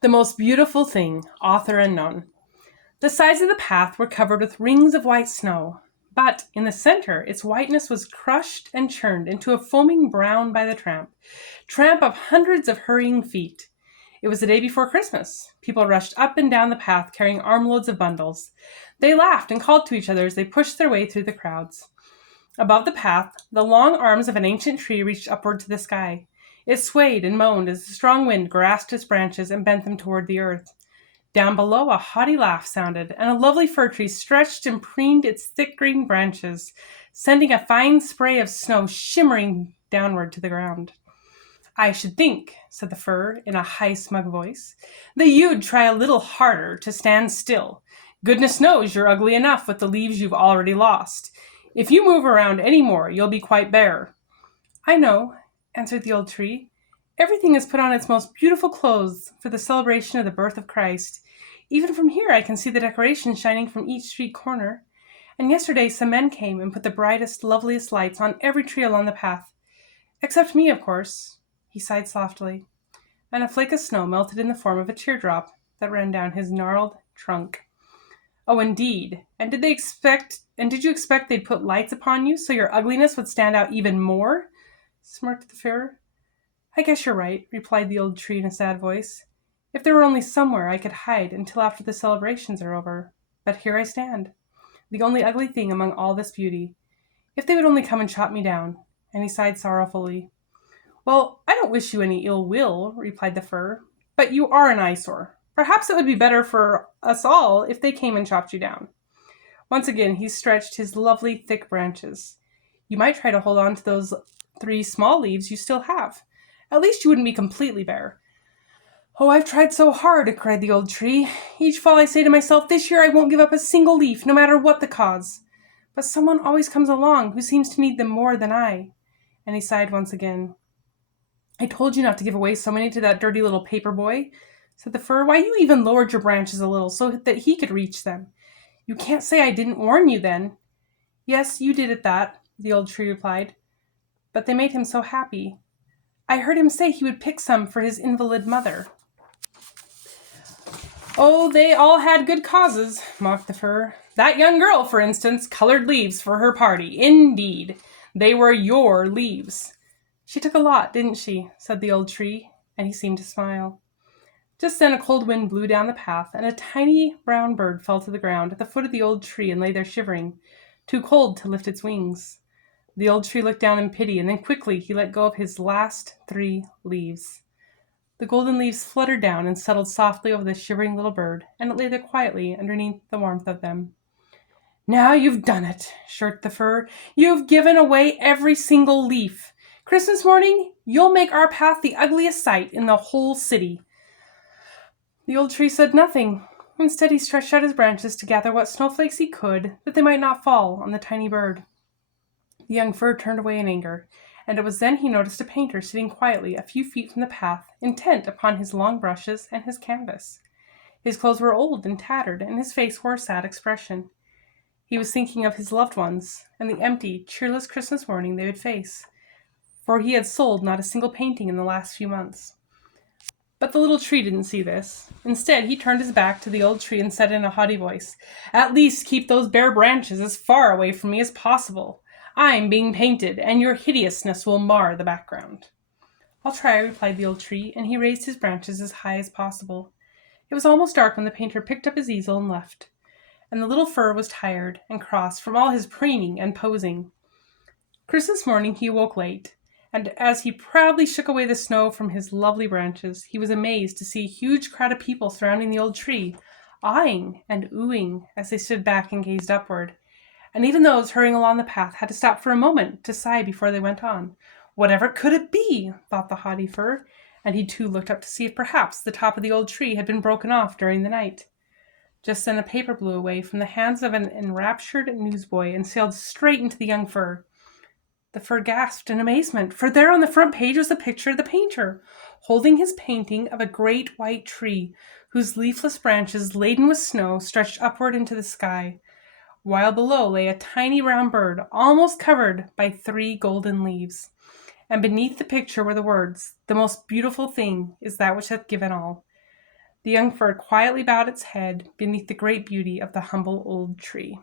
The most beautiful thing, author unknown. The sides of the path were covered with rings of white snow, but in the center its whiteness was crushed and churned into a foaming brown by the tramp of hundreds of hurrying feet. It was the day before Christmas. People rushed up and down the path carrying armloads of bundles. They laughed and called to each other as they pushed their way through the crowds. Above the path, the long arms of an ancient tree reached upward to the sky. It swayed and moaned as the strong wind grasped its branches and bent them toward the earth. Down below, a haughty laugh sounded, and a lovely fir tree stretched and preened its thick green branches, sending a fine spray of snow shimmering downward to the ground. I should think, said the fir in a high, smug voice, that you'd try a little harder to stand still. Goodness knows you're ugly enough with the leaves you've already lost. If you move around any more, you'll be quite bare. I know, answered the old tree. Everything is put on its most beautiful clothes for the celebration of the birth of Christ. Even from here I can see the decorations shining from each street corner. And yesterday some men came and put the brightest, loveliest lights on every tree along the path. Except me, of course. He sighed softly, and a flake of snow melted in the form of a teardrop that ran down his gnarled trunk. Oh, indeed. And did you expect they'd put lights upon you so your ugliness would stand out even more? Smirked the fir. I guess you're right, replied the old tree in a sad voice. If there were only somewhere I could hide until after the celebrations are over. But here I stand, the only ugly thing among all this beauty. If they would only come and chop me down. And he sighed sorrowfully. Well, I don't wish you any ill will, replied the fir, but you are an eyesore. Perhaps it would be better for us all if they came and chopped you down. Once again, he stretched his lovely thick branches. You might try to hold on to those 3 small leaves you still have. At least you wouldn't be completely bare. Oh, I've tried so hard, cried the old tree. Each fall I say to myself, this year I won't give up a single leaf, no matter what the cause. But someone always comes along who seems to need them more than I. And he sighed once again. I told you not to give away so many to that dirty little paper boy, said the fir. Why, you even lowered your branches a little so that he could reach them. You can't say I didn't warn you then. Yes, you did at that, the old tree replied. But they made him so happy. I heard him say he would pick some for his invalid mother. Oh, they all had good causes, mocked the fir. That young girl, for instance, colored leaves for her party. Indeed, they were your leaves. She took a lot, didn't she? Said the old tree, and he seemed to smile. Just then a cold wind blew down the path, and a tiny brown bird fell to the ground at the foot of the old tree and lay there shivering, too cold to lift its wings. The old tree looked down in pity, and then quickly he let go of his last 3 leaves. The golden leaves fluttered down and settled softly over the shivering little bird, and it lay there quietly underneath the warmth of them. Now you've done it, shrieked the fir. You've given away every single leaf. Christmas morning, you'll make our path the ugliest sight in the whole city. The old tree said nothing. Instead, he stretched out his branches to gather what snowflakes he could, that they might not fall on the tiny bird. The young fir turned away in anger, and it was then he noticed a painter sitting quietly a few feet from the path, intent upon his long brushes and his canvas. His clothes were old and tattered, and his face wore a sad expression. He was thinking of his loved ones, and the empty, cheerless Christmas morning they would face, for he had sold not a single painting in the last few months. But the little tree didn't see this. Instead, he turned his back to the old tree and said in a haughty voice, At least keep those bare branches as far away from me as possible. I'm being painted, and your hideousness will mar the background. I'll try, replied the old tree, and he raised his branches as high as possible. It was almost dark when the painter picked up his easel and left, and the little fir was tired and cross from all his preening and posing. Christmas morning he awoke late, and as he proudly shook away the snow from his lovely branches, he was amazed to see a huge crowd of people surrounding the old tree, eyeing and oohing as they stood back and gazed upward. And even those hurrying along the path had to stop for a moment to sigh before they went on. Whatever could it be? Thought the haughty fir, and he too looked up to see if perhaps the top of the old tree had been broken off during the night. Just then a paper blew away from the hands of an enraptured newsboy and sailed straight into the young fir. The fir gasped in amazement, for there on the front page was the picture of the painter, holding his painting of a great white tree, whose leafless branches, laden with snow, stretched upward into the sky, while below lay a tiny round bird, almost covered by 3 golden leaves. And beneath the picture were the words, The most beautiful thing is that which hath given all. The young fir quietly bowed its head beneath the great beauty of the humble old tree.